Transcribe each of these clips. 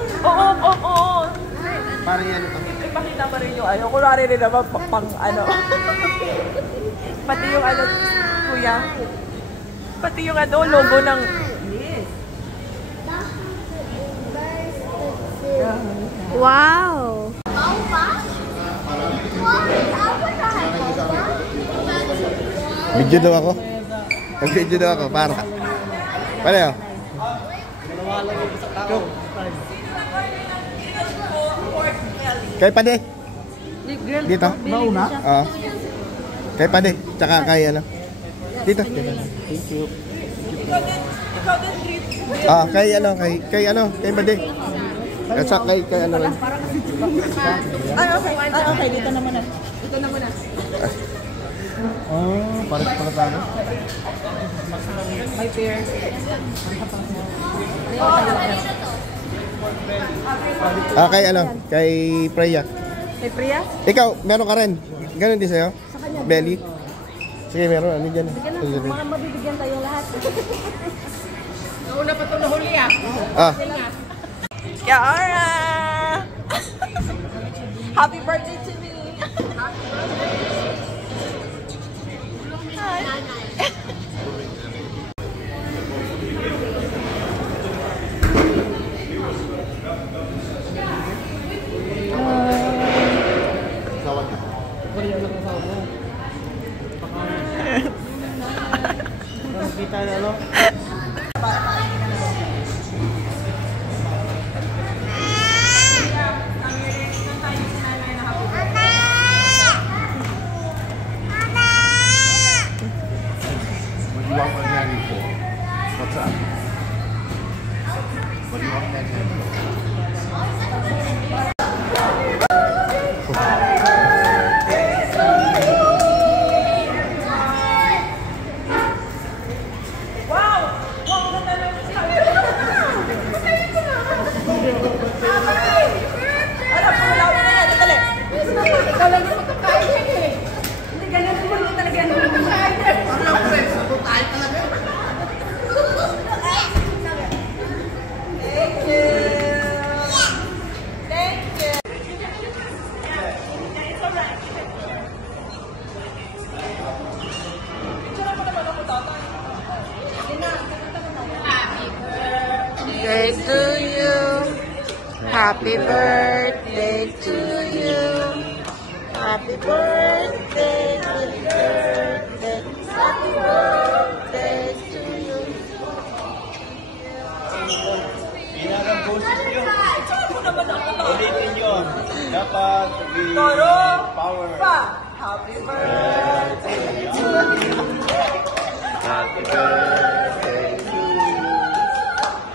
Oo, oo, oo. Parang yan ito. Ipakita mo rin yung ano. Kunwari rin naman pang ano. Pati yung ano, kuya. Pati yung ano, logo ng... Wow! Video daw ako. Mag-video daw ako, para. Pala yun. Kay Pade. Dito. Mauna? Oo. Kay Pade. Tsaka kay ano. Dito. Thank you. Ikaw din, Grip. Kay ano, kay ano, kay Pade. Kasi kay ano rin. Ay, okay. Ay, okay. Dito na muna. Dito na muna. Parang pala tayo. My pair. Kay ano, kay Freya. Kay Priya? Ikaw, meron ka rin. Ganon din sa'yo? Belly? Sige, meron. Ano dyan? Mga mabibigyan tayo lahat. Nauna pa ito nahuli Kiara! Happy birthday to me! Kita na, no? What's up? What do you want that for? Birthday to you. Happy birthday to you. Happy birthday, happy birthday, happy birthday to you. Ulitin yun. Dapat power. Happy birthday to you. Happy birthday to you.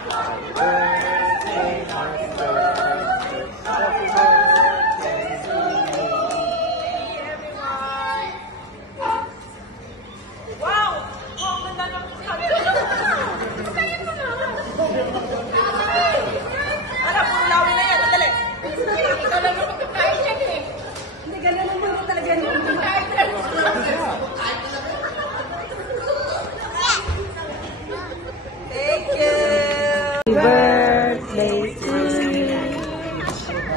Happy birthday, happy birthday, happy birthday to you. Wow! Wow, ang ganda ng sabi ko. Ano, pulawin na yan. Dali. Ikaw lang yung magkakain yan eh. Hindi, ganun naman talaga yung magkakain yan. Thank you.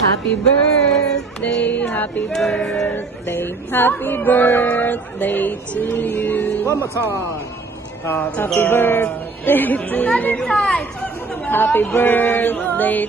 Happy birthday, happy birthday, happy birthday to you. One more time. Happy birthday to you. Happy birthday